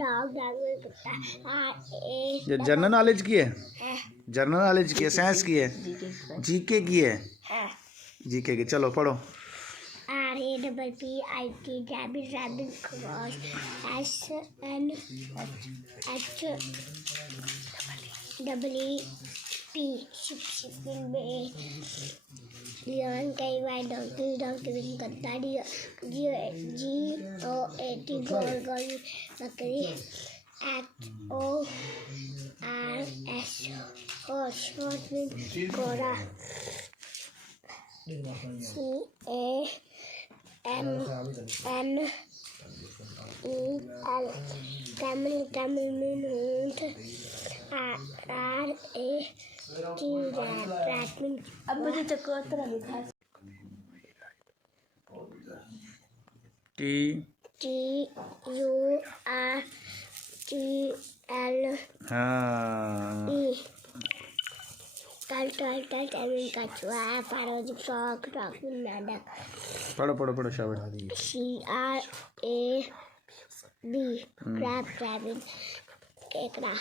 Dog में कुत्ता। ये जनरल नॉलेज की है, जनरल नॉलेज की है, साइंस की है, जीके की है, जीके की। चलो पढ़ो। RAPPIT rabbit rabbit cross SNHEP ship में लियन KY डॉक्टर डॉक्टर गद्दा GOAT गोल गोल बकरी HORS horse horse में घोड़ा CAMEL camel camel में ऊंट RAT rat में अब मुझे चकोतरा लिखा है TURTLE टल कछुआ पारोजिक शौक डॉक्टर नाटक। पढ़ो शाबाश। CRAB क्रैब क्रैबिन केकड़ा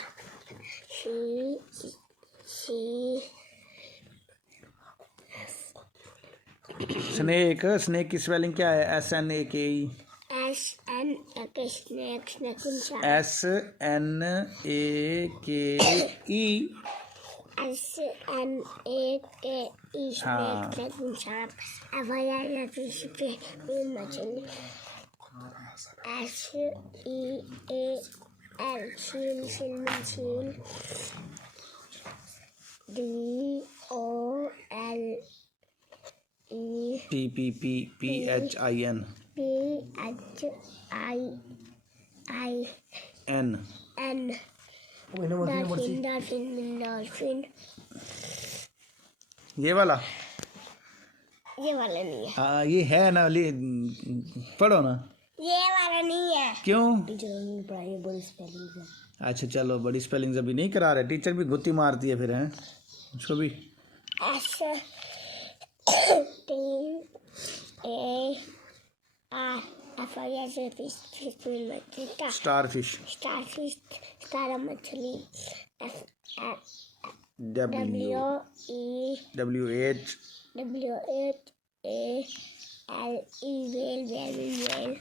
स्नेक, स्नेक की स्पेलिंग क्या है? SNAKE SNAKE snake snake SNAKE snake snake अभया फिश पे मछली SEAL शील शील PHIN डॉल्फिन। ये वाला नहीं है। हाँ ये है ना, पढ़ो ना। ये वाला नहीं है। क्यों? टीचर ने पढ़ाई बड़ी स्पेलिंग है। अच्छा चलो, बड़ी स्पेलिंग अभी नहीं करा रहे, टीचर भी गुत्ती मारती है फिर, हैं उसको भी। स्टारफिश स्टार मछली WHALE वेल